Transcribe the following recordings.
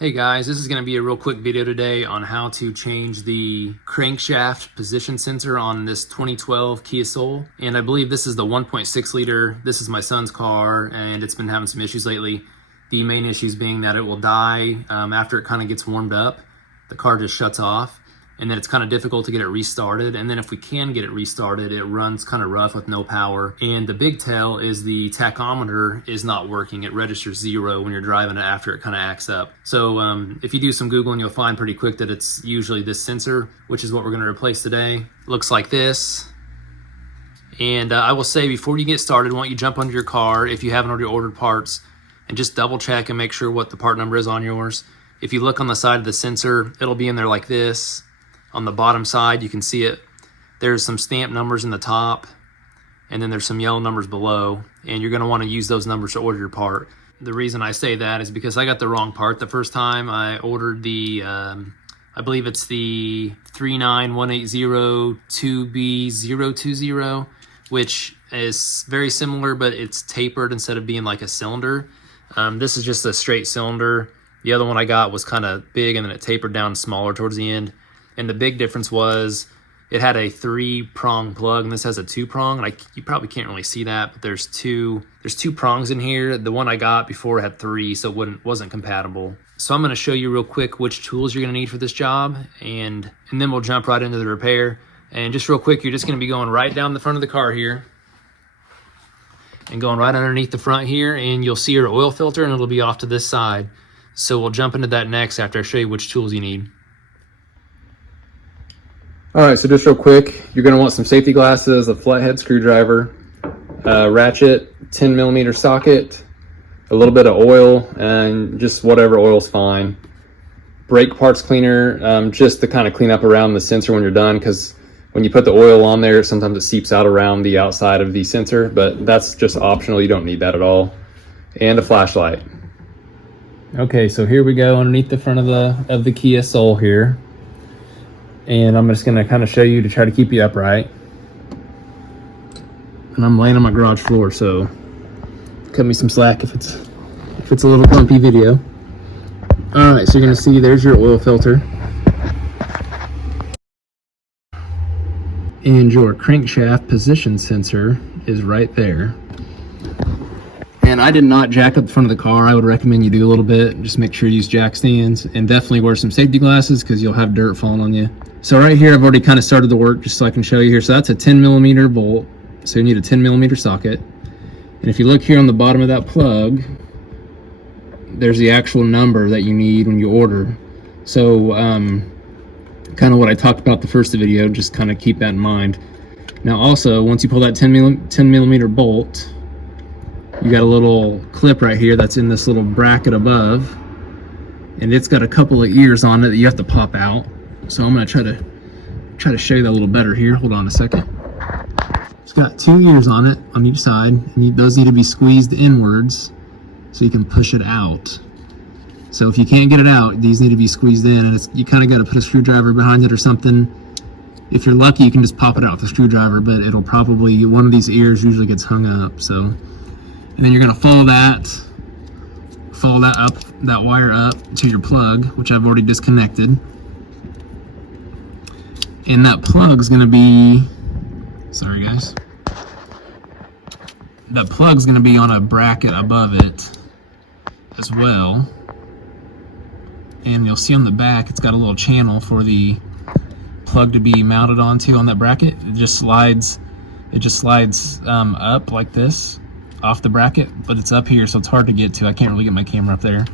Hey guys, this is going to be a real quick video today on how to change the crankshaft position sensor on this 2012 Kia Soul. And I believe this is the 1.6 liter. This is my son's car and it's been having some issues lately. The main issues being that it will die after it kind of gets warmed up. The car just shuts off and then it's kind of difficult to get it restarted. And then if we can get it restarted, it runs kind of rough with no power. And the big tell is the tachometer is not working. It registers 0 when you're driving it after it kind of acts up. So if you do some Googling, you'll find pretty quick that it's usually this sensor, which is what we're going to replace today. Looks like this. And I will say before you get started, why don't you jump onto your car if you haven't already ordered parts and just double check and make sure what the part number is on yours. If you look on the side of the sensor, it'll be in there like this. On the bottom side, you can see it. There's some stamp numbers in the top, and then there's some yellow numbers below, and you're going to want to use those numbers to order your part. The reason I say that is because I got the wrong part the first time. I ordered the, I believe it's the 39180-2B020, which is very similar, but it's tapered instead of being like a cylinder. This is just a straight cylinder. The other one I got was kind of big, and then it tapered down smaller towards the end. And the big difference was it had a 3-prong plug, and this has a 2-prong. And you probably can't really see that, but there's two prongs in here. The one I got before had 3, so it wasn't compatible. So I'm going to show you real quick which tools you're going to need for this job, and then we'll jump right into the repair. And just real quick, you're just going to be going right down the front of the car here, and going right underneath the front here, and you'll see your oil filter, and it'll be off to this side. So we'll jump into that next after I show you which tools you need. All right, so just real quick, you're going to want some safety glasses, a flathead screwdriver, a ratchet, 10mm socket, a little bit of oil, and just whatever oil's fine. Brake parts cleaner, just to kind of clean up around the sensor when you're done, because when you put the oil on there, sometimes it seeps out around the outside of the sensor, but that's just optional. You don't need that at all. And a flashlight. Okay, so here we go underneath the front of the Kia Soul here. And I'm just gonna kind of show you to try to keep you upright. And I'm laying on my garage floor, so cut me some slack if it's a little bumpy video. All right, so you're gonna see there's your oil filter. And your crankshaft position sensor is right there. And I did not jack up the front of the car. I would recommend you do a little bit. Just make sure you use jack stands, and definitely wear some safety glasses because you'll have dirt falling on you. So right here, I've already kind of started the work just so I can show you here. So that's a 10mm bolt. So you need a 10mm socket. And if you look here on the bottom of that plug, there's the actual number that you need when you order. So kind of what I talked about the first video, just kind of keep that in mind. Now also, once you pull that 10mm bolt, you got a little clip right here that's in this little bracket above, and it's got a couple of ears on it that you have to pop out. So I'm going to try to show you that a little better here. Hold on a second. It's got 2 ears on it on each side, and those need to be squeezed inwards so you can push it out. So if you can't get it out, these need to be squeezed in, and you kind of got to put a screwdriver behind it or something. If you're lucky, you can just pop it out with a screwdriver, but it'll probably, one of these ears usually gets hung up. So, and then you're going to follow that wire up to your plug, which I've already disconnected. And that plug's going to be, sorry guys, that plug's going to be on a bracket above it as well. And you'll see on the back, it's got a little channel for the plug to be mounted onto on that bracket. It just slides up like this off the bracket, but it's up here, so it's hard to get to. I can't really get my camera up there.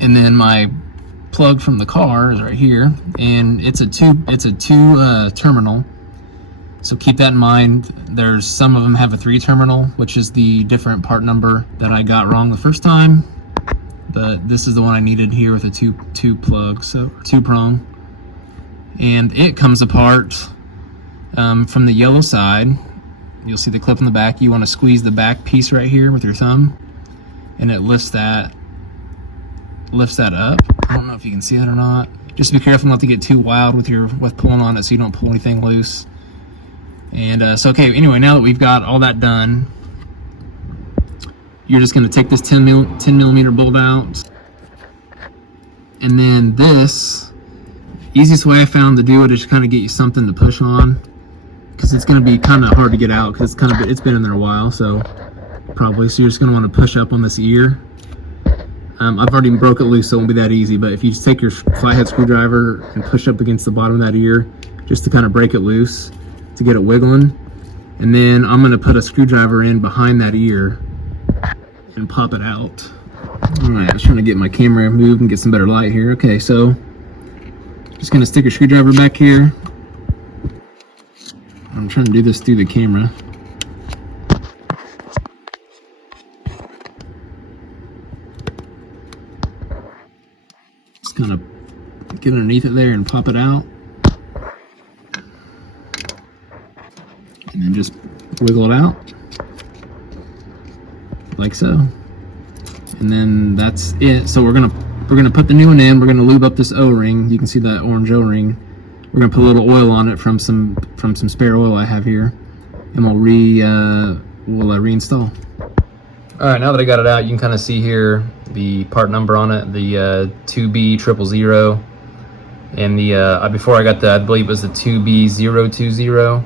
And then my plug from the car is right here, and it's a two terminal. So keep that in mind. There's some of them have a 3 terminal, which is the different part number that I got wrong the first time. But this is the one I needed here with a two plug, so 2-prong. And it comes apart from the yellow side. You'll see the clip in the back. You want to squeeze the back piece right here with your thumb, and it lifts that up. I don't know if you can see that or not. Just be careful not to get too wild with pulling on it so you don't pull anything loose. And so okay, anyway, now that we've got all that done, you're just going to take this 10mm bolt out, And then this, easiest way I found to do it is kind of get you something to push on, because it's going to be kind of hard to get out because it's been in there a while. So probably, so you're just going to want to push up on this ear. I've already broke it loose, so it won't be that easy, but if you just take your flathead screwdriver and push up against the bottom of that ear just to kind of break it loose to get it wiggling, and then I'm going to put a screwdriver in behind that ear and pop it out. All right, I was trying to get my camera moved and get some better light here. Okay, so just going to stick a screwdriver back here. I'm trying to do this through the camera. Just kind of get underneath it there and pop it out. And then just wiggle it out. Like so. And then that's it. So we're gonna put the new one in. We're gonna lube up this O-ring. You can see that orange O-ring. We're gonna put a little oil on it from some spare oil I have here, and we'll reinstall. All right, now that I got it out, you can kind of see here the part number on it, the 2B000, and the before I got the, I believe it was the 2B020.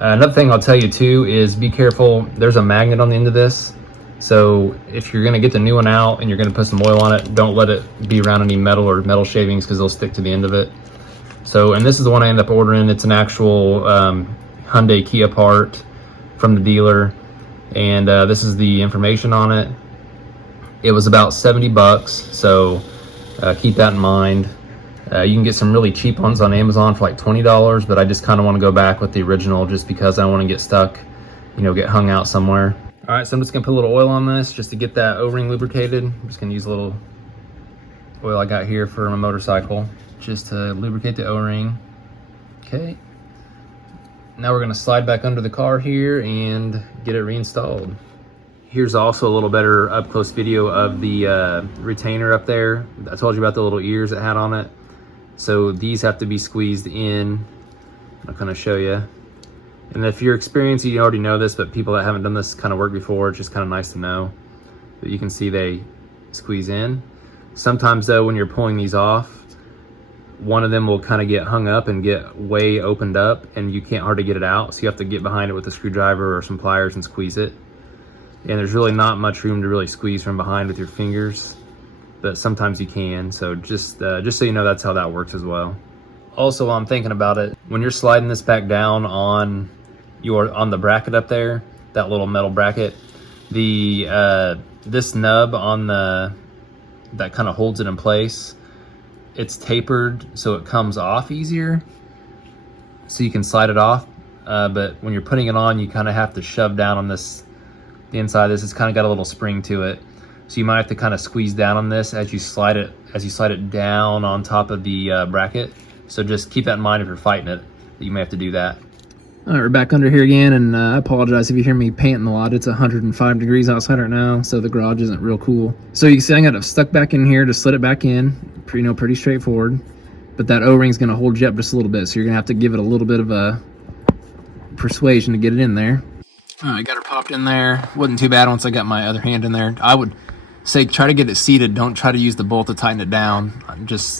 Another thing I'll tell you too is be careful. There's a magnet on the end of this, so if you're gonna get the new one out and you're gonna put some oil on it, don't let it be around any metal or metal shavings because they'll stick to the end of it. So, and this is the one I ended up ordering. It's an actual Hyundai Kia part from the dealer, and this is the information on it. It was about 70 bucks, so keep that in mind. You can get some really cheap ones on Amazon for like $20, but I just kind of want to go back with the original just because I don't want to get stuck, you know, get hung out somewhere. All right, so I'm just gonna put a little oil on this just to get that O-ring lubricated. I'm just gonna use a little oil I got here for my motorcycle, just to lubricate the O-ring. Okay. Now we're gonna slide back under the car here and get it reinstalled. Here's also a little better up close video of the retainer up there. I told you about the little ears it had on it. So these have to be squeezed in. I'll kind of show you. And if you're experienced, you already know this, but people that haven't done this kind of work before, it's just kind of nice to know. But you can see they squeeze in. Sometimes though, when you're pulling these off, one of them will kind of get hung up and get way opened up and you can't hardly get it out. So you have to get behind it with a screwdriver or some pliers and squeeze it. And there's really not much room to really squeeze from behind with your fingers, but sometimes you can. So just so you know, that's how that works as well. Also, while I'm thinking about it, when you're sliding this back down on the bracket up there, that little metal bracket, the this nub on that kind of holds it in place, it's tapered so it comes off easier, so you can slide it off. But when you're putting it on, you kind of have to shove down on this, the inside of this. It's kind of got a little spring to it, so you might have to kind of squeeze down on this as you slide it down on top of the bracket. So just keep that in mind if you're fighting it, that you may have to do that. All right, we're back under here again, and I apologize if you hear me panting a lot. It's 105 degrees outside right now, so the garage isn't real cool. So you can see I got it stuck back in here to slid it back in. Pretty straightforward. But that O-ring's gonna hold you up just a little bit, so you're gonna have to give it a little bit of a persuasion to get it in there. All right, got her popped in there. Wasn't too bad once I got my other hand in there. I would say try to get it seated. Don't try to use the bolt to tighten it down.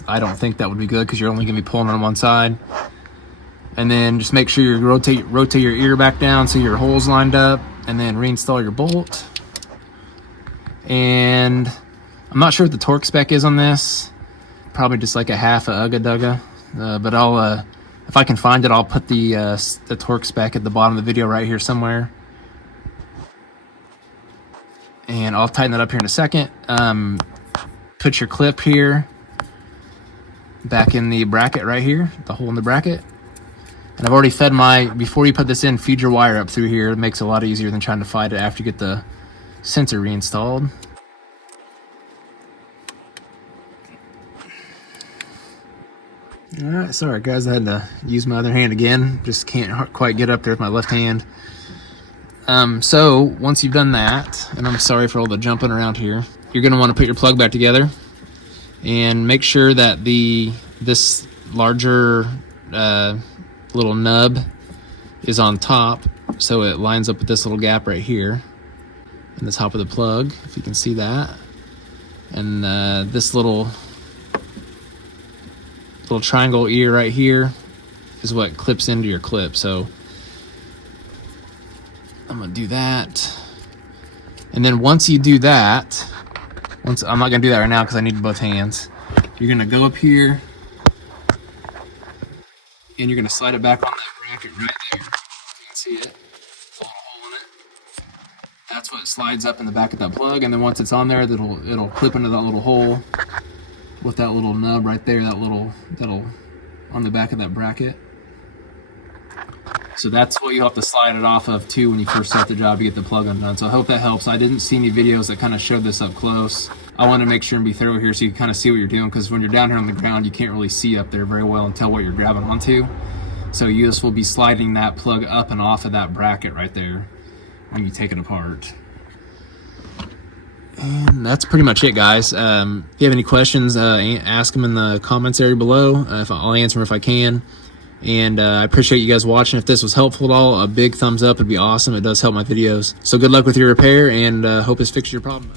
I don't think that would be good because you're only gonna be pulling on one side. And then just make sure you rotate your ear back down so your hole's lined up, and then reinstall your bolt. And I'm not sure what the torque spec is on this. Probably just like a half a ugga dugga. But I'll, if I can find it, I'll put the torque spec at the bottom of the video right here somewhere. And I'll tighten that up here in a second. Put your clip here back in the bracket right here, the hole in the bracket. And I've already fed before you put this in, feed your wire up through here. It makes it a lot easier than trying to fight it after you get the sensor reinstalled. All right, sorry guys, I had to use my other hand again. Just can't quite get up there with my left hand. So once you've done that, and I'm sorry for all the jumping around here, you're gonna wanna put your plug back together and make sure that this larger little nub is on top, so it lines up with this little gap right here in the top of the plug, if you can see that. And this little little triangle ear right here is what clips into your clip. So I'm gonna do that. And then once you do that, I'm not gonna do that right now because I need both hands. You're gonna go up here and you're gonna slide it back on that bracket right there. You can see it. There's a little hole in it. That's what slides up in the back of that plug, and then once it's on there, it'll clip into that little hole with that little nub right there, that'll on the back of that bracket. So that's what you have to slide it off of too when you first start the job to get the plug undone. So I hope that helps. I didn't see any videos that kind of showed this up close. I want to make sure and be thorough here so you can kind of see what you're doing, because when you're down here on the ground, you can't really see up there very well and tell what you're grabbing onto. So you just will be sliding that plug up and off of that bracket right there when you take it apart. And that's pretty much it, guys. If you have any questions, ask them in the comments area below. I'll answer them if I can. And I appreciate you guys watching. If this was helpful at all, a big thumbs up would be awesome. It does help my videos. So good luck with your repair, and hope this fixes your problem.